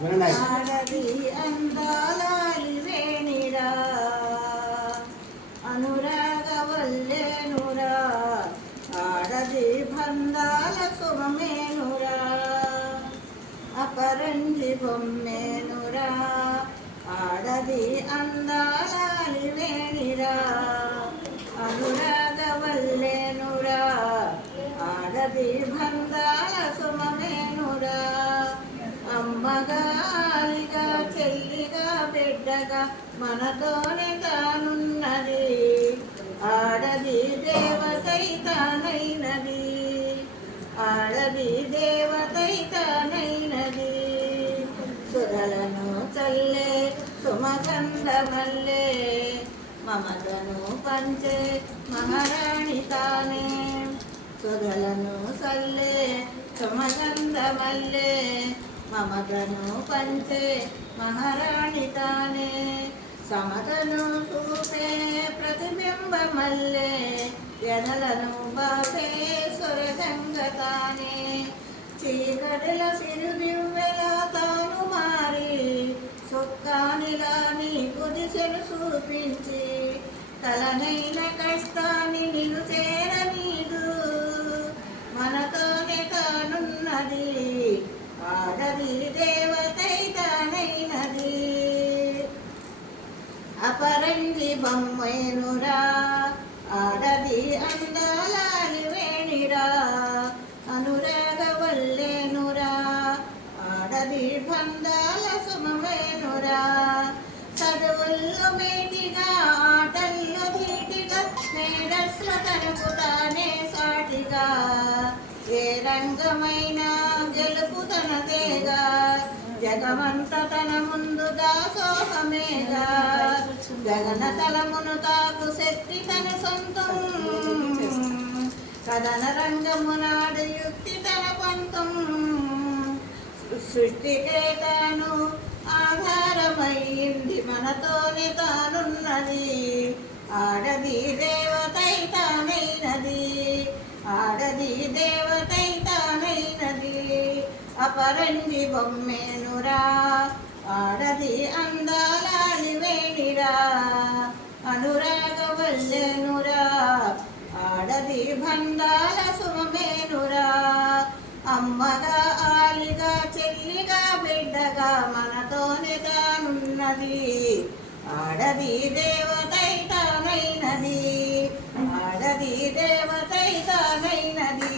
ఆడది అందాలివేణిరా అనురాగవల్లేనురా ఆడది బంధాల సుమమేనురా అపరంజి బొమ్మేనురా ఆడది అందాలివేణిరా అనురాగవల్లేనురా ఆడది బంధాల సుమమేనురా అమ్మగాలిగా చెల్లిగా బిడ్డగా మనతోనే తానున్నది ఆడది దేవతై తానైనది ఆడది దేవతై తానైనది సురలను చల్లే సుమగంధ మల్లె మమతను పంచే మహారాణి తానే సురలను చల్లే సుమగంధ మల్లె మమతను పంచే మహారాణి తానే సమతను చూపే ప్రతిబింబ మల్లె ఎనలను బాపే సురగంగ తానే చీకటిల సిరుదివ్వెల తాను మారి సుక్కానిలా నీకు దిశను చూపించి తలనైన కష్టాన్ని నిన్ను చేరనీదు మనతోనే తానున్నది ఆడది దేవతై తానైనది అపరంజి బొమ్మేనురా ఆడది అందాలివేణిరా అనురాగవల్లేనురా ఆడది బంధాల సుమమేనురా చదువుల్లో మేటిగా ఆటల్లో ధీటిగా మేడస్ల తనుకుతానే సాటిగా ఏ రంగమైనా గెలుపు తనదేగా జగమంత తన ముందు దాసోహమేగా జగన తలమును తాకు శక్తి తన సొంతం కథన రంగమునాడు యుక్తి తన పంతం సృష్టికే తాను ఆధారమైంది మనతోనే తానున్నది ఆడది దేవతై తానైనది ఆడది దేవతై తానైనది అపరంజి బొమ్మేనురా ఆడది అందాలివేణిరా అనురాగవల్లేనురా ఆడది బంధాల సుమమేనురా అమ్మగా ఆలిగా చెల్లిగా బిడ్డగా మనతోనే తానున్నది ఆడది దేవతై తానైనది ఆడది దేవతై తానైనది